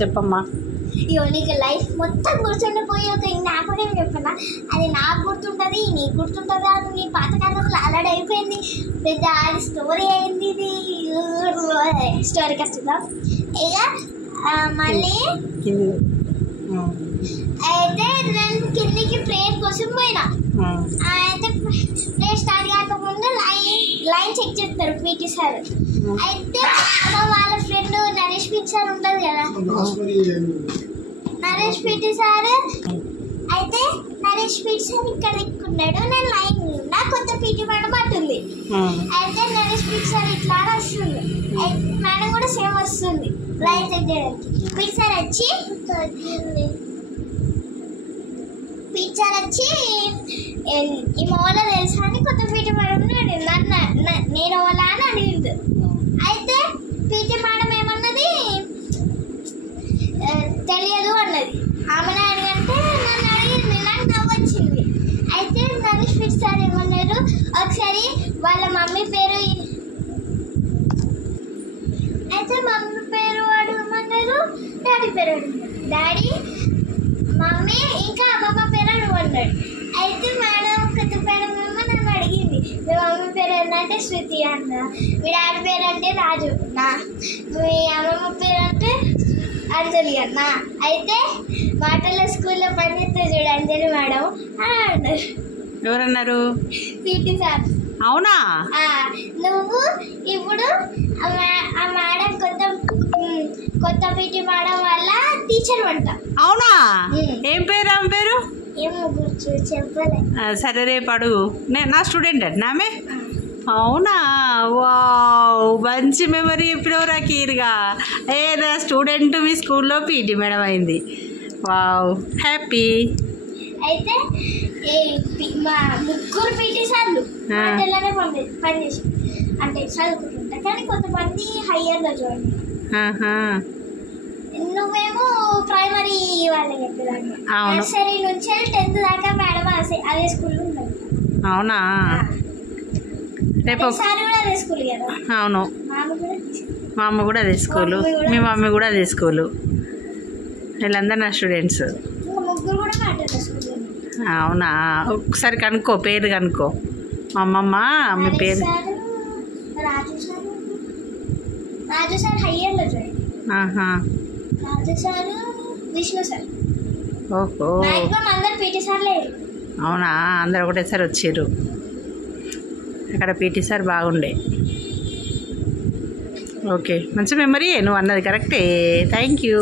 చెప్పమ్మా. ఇగో నీకు లైఫ్ మొత్తం గుర్తుండిపోయి ఒక జ్ఞాపకం చెప్పనా, అది నాకు గుర్తుంటుంది, నీకు గుర్తుంటుంది, అది నీ పాతకాలంలో అలర్ట్ అయిపోయింది, పెద్ద అది స్టోరీ అయింది. ఇది స్టోరీకి వస్తుందా ఇక మళ్ళీ అయితే నేను కిందికి ప్రేయర్ కోసం పోయినా. అయితే ప్రేయర్ స్టార్ట్ కాకముందు లైన్ చెక్ చేస్తారు పీటీ సార్. అయితే వాళ్ళ ఫ్రెండ్ నరేష్ పీటీ సార్ ఉంటుంది కదా, నరేష్ పీటీ సార్. అయితే నరేష్ పీటీ సార్ ఇక్కడ దిక్కున్నాడు, నేను లైన్ ఉన్నా, కొత్త పీటీ మేడం అట్టుంది. అయితే నరేష్ పీటీ సార్ ఇట్లా వస్తుంది, మేడం కూడా సేమ్ వస్తుంది లైన్ చెక్ చేయడానికి. పీటీ సార్ వచ్చి ఈ మోలా తెలుసా అని కొత్త పీటీ మేడం నేను ఓలా అని అడిగింది. అయితే పీటీ మేడం ఏమన్నది, తెలియదు అన్నది. ఆమెను అడిగంటే నన్ను అడిగింది, నాకు నవ్వొచ్చింది. అయితే నరేష్ పీటీ సార్ ఏమన్నారు, ఒకసారి వాళ్ళ మమ్మీ పేరు, అయితే మమ్మీ పేరు అడగమన్నారు, డాడీ పేరు అడిగారు. డాడీ, మమ్మీ ఇంకా అమ్మమ్మ పేరు అడగమన్నాడు. అయితే మేడం కొత్త మేడం ఏమో నన్ను అడిగింది, మీ మమ్మీ పేరు ఏంటంటే శృతి అన్న, మీ డాడీ పేరు అంటే రాజు నా, మీ అమ్మమ్మ పేరు అంటే అంజలి అన్న. అయితే మాటల స్కూల్లో పనిచేస్తే చూడు అంజలి మేడం అని అన్నారు. ఎవరన్నారు? PT sir. అవునా? నువ్వు ఇప్పుడు ఆ మేడం కొత్త పీటీ మేడం వల్ల టీచర్ అంట. అవునా? ఏం పేరు ఆమె పేరు? ఏమో గుర్తు చెప్పలే. సరే రేపు అడుగు. నా స్టూడెంట్ అండి ఆమె. అవునా? వావ్, మంచి మెమరీ చెప్పినవరా కీర్గా. నా స్టూడెంట్ మీ స్కూల్లో పీటీ మేడం అయింది. Wow, happy. అయితే మా ముగ్గురు పీటీ సార్లు మాటల్లోనే పనిచేసి అంటే చదువుకుంటుంటా, కానీ కొంతమంది హయ్యర్లో జాయిన్. నువ్వేమో ప్రైమరీ వాళ్ళకి చెప్పేదాన్ని, నర్సరీ నుంచి 10th దాకా మేడం అదే స్కూల్లో ఉన్నాడు. అవునా? రేపు సార్ కూడా అదే స్కూల్ కదా. అవును, మా అమ్మ కూడా అదే స్కూలు, మీ మమ్మీ కూడా అదే స్కూలు, వీళ్ళందరూ నా స్టూడెంట్స్. ముగ్గురు కూడా మాట్లాడే స్కూల్. అవునా? ఒకసారి కనుక్కో, పేరు కనుక్కో. మా అమ్మమ్మ మీ పేరు రాజు సార్ హయ్యర్లో జాయిన్. రాజు సార్, విష్ణు సార్. ఓహో, అందరు పీటీ సార్లే. అవునా? అందరు ఒకటేసారి వచ్చారు. అక్కడ పీటీ సార్ బాగుండే. ఓకే, మంచి మెమరీ నువ్వు అన్నది కరెక్టే. Thank you.